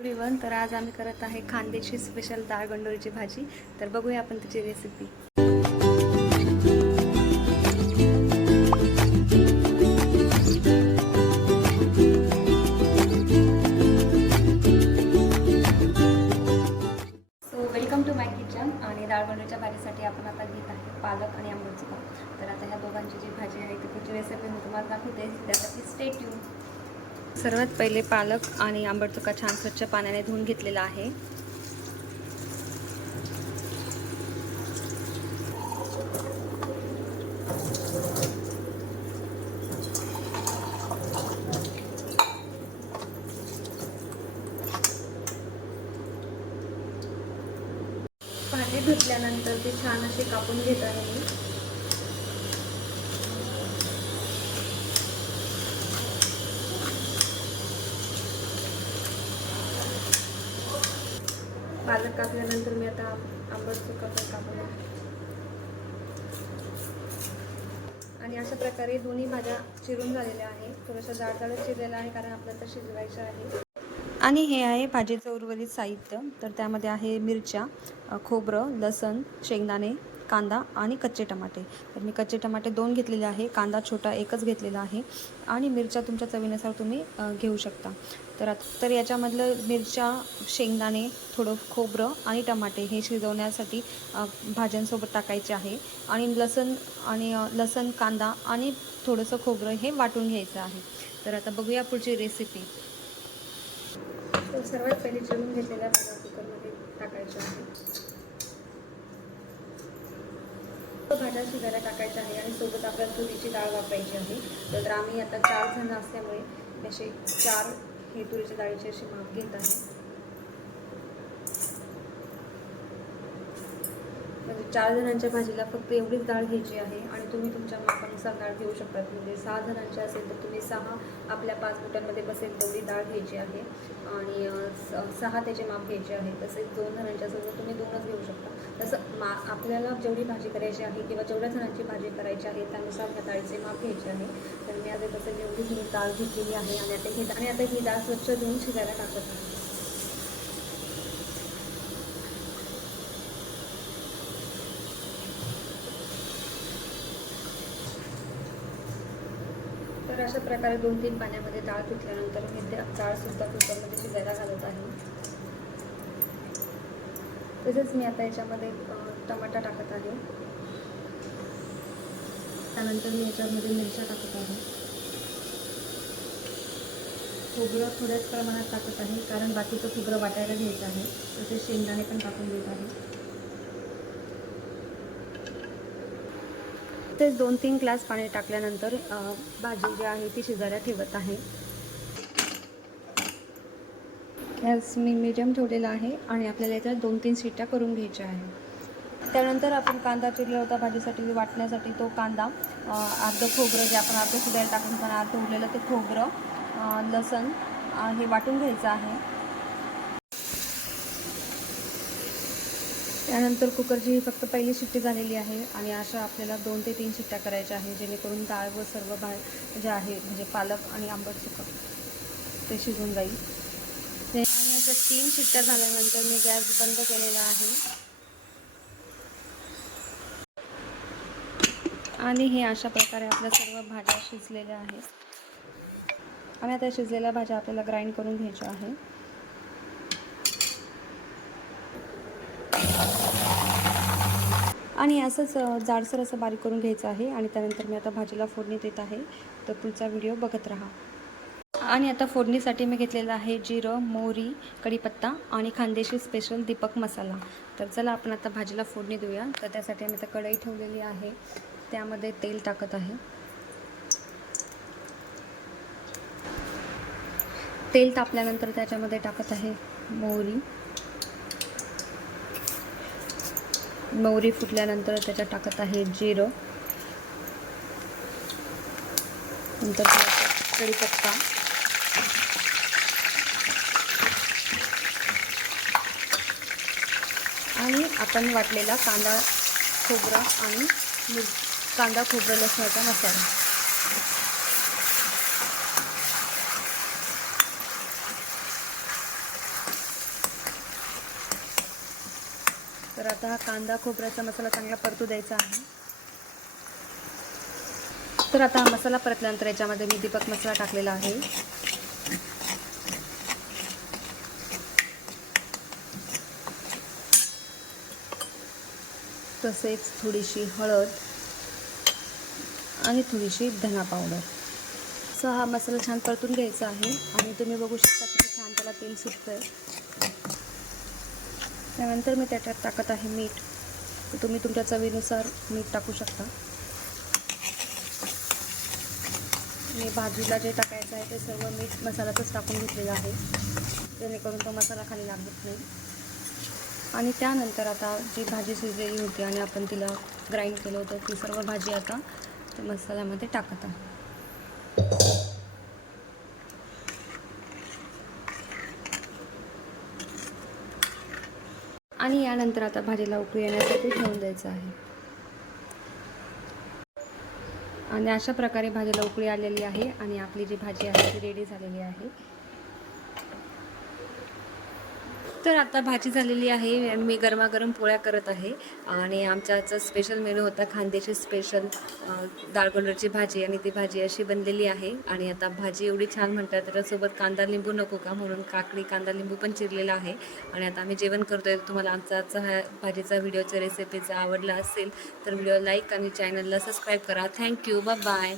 Everyone, तर आज आम्ही करत आहे खानदेशी स्पेशल डाळ गंडोळीची भाजी. तर बघूया आपण त्याची recipe. So welcome to my kitchen. आणि डाळ गंडोळीच्या भाजीसाठी आपण आता घेत आहे पालक आणि आंबट चुका. तर आता ह्या दोघांची जी भाजी आहे त्याची रेसिपी मी तुम्हाला दाखवते, त्यासाठी स्टे ट्यून. सर्वात पहिले पालक आणि आंबट चुका छान स्वच्छ पाण्याने धुवून घेतलेला आहे. भाजी धुतल्यानंतर ते छान असे कापून घेत आहे मी. पालक कापल्यानंतर मी आता आंबट चुका पण कापून घेते. आणि अशा प्रकारे दोन्ही भाज्या चिरून झालेल्या आहे. थोडंसं जाड चिरलेलं आहे कारण आपल्याला तर शिजवायचं आहे. आणि हे आहे भाजीचं उर्वरित साहित्य. तर त्यामध्ये आहे मिरच्या, खोबरं, लसण, शेंगदाणे, कांदा आणि कच्चे टमाटे. तर मी कच्चे टमाटे 2 घेतलेले आहे, कांदा छोटा 1च घेतलेला आहे आणि मिरच्या तुमच्या चवीनुसार तुम्ही घेऊ शकता. तर याच्यामधलं मिरच्या, शेंगदाणे, थोडं खोबरं आणि टमाटे हे शिजवण्यासाठी भाज्यांसोबत टाकायचे आहे. आणि लसण, कांदा आणि थोडंसं खोबरं हे वाटून घ्यायचं आहे. तर आता बघूया पुढची रेसिपी. तर सर्वात पहिले चिरून घेतलेल्या भाज्या कुकरमध्ये टाकायच्या आहेत. भाज्या शिजायला टाकायच्या आहे आणि सोबत आपल्याला तुरीची डाळ वापरायची आहे. तर आम्ही आता 4 जण असल्यामुळे असे 4 हे तुरीच्या डाळीचे असे माप घेत आहे. म्हणजे 4 जणांच्या भाजीला फक्त एवढीच डाळ घ्यायची आहे आणि तुम्ही तुमच्या मापानुसार डाळ घेऊ शकता. म्हणजे 6 जणांचे असेल तर तुम्ही 6 आपल्या 5 बोटांमध्ये बसेल तेवढी डाळ घ्यायची आहे आणि 6 त्याचे माप घ्यायचे आहे. तसेच 2 जणांचे असेल तर तुम्ही 2च घेऊ शकता. तसं आपल्याला जेवढी भाजी करायची आहे किंवा जेवढ्या जणांची भाजी करायची आहे त्यानुसार ह्या डाळीचे माप घ्यायचे आहे. तर मी आता तसं एवढीच मी डाळ घेतलेली आहे आणि आता ही डाळ स्वच्छ धुवून शिजायला टाकत आहे. तर अशा प्रकारे 2-3 पाण्यामध्ये डाळ धुतल्यानंतर मी डाळसुद्धा कुकरमध्ये शिजायला घालत आहे. तसेच मी आता याच्यामध्ये टमाटा टाकत आहे. त्यानंतर मी याच्यामध्ये मिरच्या टाकत आहे. खोबरं थोड्याच प्रमाणात टाकत आहे कारण बाकीचं खोबरं वाटायला घ्यायचं आहे. तसेच शेंगदाणे पण टाकून देत आहे. तेच 2-3 ग्लास पाणी टाकल्यानंतर भाजी जी आहे ती शिजायला ठेवत आहे. गॅस मी मीडियम ठेवलेला आहे आणि आपल्याला याच्यात 2-3 शिट्ट्या करून घ्यायच्या आहे. त्यानंतर आपण कांदा चिरला होता भाजीसाठी वाटण्यासाठी. तो कांदा, अर्धं खोबरं जे आपण अर्धं शिजायला टाकून पण अर्धं उरलेलं ते खोबरं, लसण हे वाटून घ्यायचं आहे. त्यानंतर कुकरची फक्त पहिली शिट्टी झालेली आहे आणि अशा आपल्याला 2 ते 3 शिट्ट्या करायच्या आहे जेणेकरून डाळ व सर्व जे आहे म्हणजे पालक आणि आंबट चुका ते शिजून जाईल. आणि अशा 3 शिट्ट्या झाल्यानंतर मी गॅस बंद केलेला आहे. आणि हे अशा प्रकारे आपल्या सर्व भाज्या शिजलेल्या आहेत. आणि आता शिजलेल्या भाज्या आपल्याला ग्राइंड करून घ्यायच्या आहे. आणि असंच जाडसर असं बारीक करून घ्यायचं आहे. आणि त्यानंतर मी आता भाजीला फोडणी देत आहे. तर पुढचा व्हिडिओ बघत राहा. आणि आता फोडणीसाठी मी घेतलेला आहे जिरं, मोहरी, कढीपत्ता आणि खानदेशी स्पेशल दीपक मसाला. तर चला आपण आता भाजीला फोडणी देऊया. तर त्यासाठी आम्ही आता कढई ठेवलेली आहे, त्यामध्ये तेल टाकत आहे. तेल तापल्यानंतर त्याच्यामध्ये टाकत आहे मोहरी फुटल्यानंतर त्याच्यात टाकत आहे जिरं, नंतर कढीपत्ता, आणि आपण वाटलेला कांदा खोबरं लसणाचा मसाला. तर आता हा कांदा खोबऱ्याचा मसाला चांगला परतू द्यायचा आहे. तर आता हा मसाला परतल्यानंतर याच्यामध्ये मी दीपक मसाला टाकलेला आहे. तसेच थोडीशी हळद आणि थोडीशी धना पावडर. असा हा मसाला छान परतून घ्यायचा आहे आणि तुम्ही बघू शकता किती छान त्याला तेल सुटतं आहे. त्यानंतर मी त्याच्यात टाकत आहे मीठ. तर तुम्ही तुमच्या चवीनुसार मीठ टाकू शकता. मी भाजीला जे टाकायचं आहे ते सर्व मीठ मसाल्यातच टाकून घेतलेलं आहे, जेणेकरून तो मसाला खाली लागत नाही. आणि त्यानंतर आता जी भाजी शिजलेली होती आणि आपण तिला ग्राइंड केलं होतं, ती सर्व भाजी आता त्या मसाल्यामध्ये टाकत आहे. आणि यानंतर आता भाजीला उकळी येण्यासाठी ठेवून द्यायचं आहे. आणि अशा प्रकारे भाजीला उकळी आलेली आहे आणि आपली जी भाजी आहे ती रेडी झालेली आहे. तर आता भाजी झालेली आहे आणि मी गरमागरम पोळ्या करत आहे. आणि आमच्याचा स्पेशल मेनू होता खानदेशी स्पेशल डाळगोंडरची भाजी, आणि ती भाजी अशी बनलेली आहे. आणि आता भाजी एवढी छान म्हणतात त्याच्यासोबत कांदा लिंबू नको का, म्हणून काकडी कांदा लिंबू पण चिरलेला आहे. आणि आता आम्ही जेवण करतोय. तुम्हाला आजचा हा भाजीचा व्हिडिओच्या रेसिपीचा आवडला असेल तर व्हिडिओ लाईक आणि चॅनलला सबस्क्राईब करा. थँक्यू. बाय.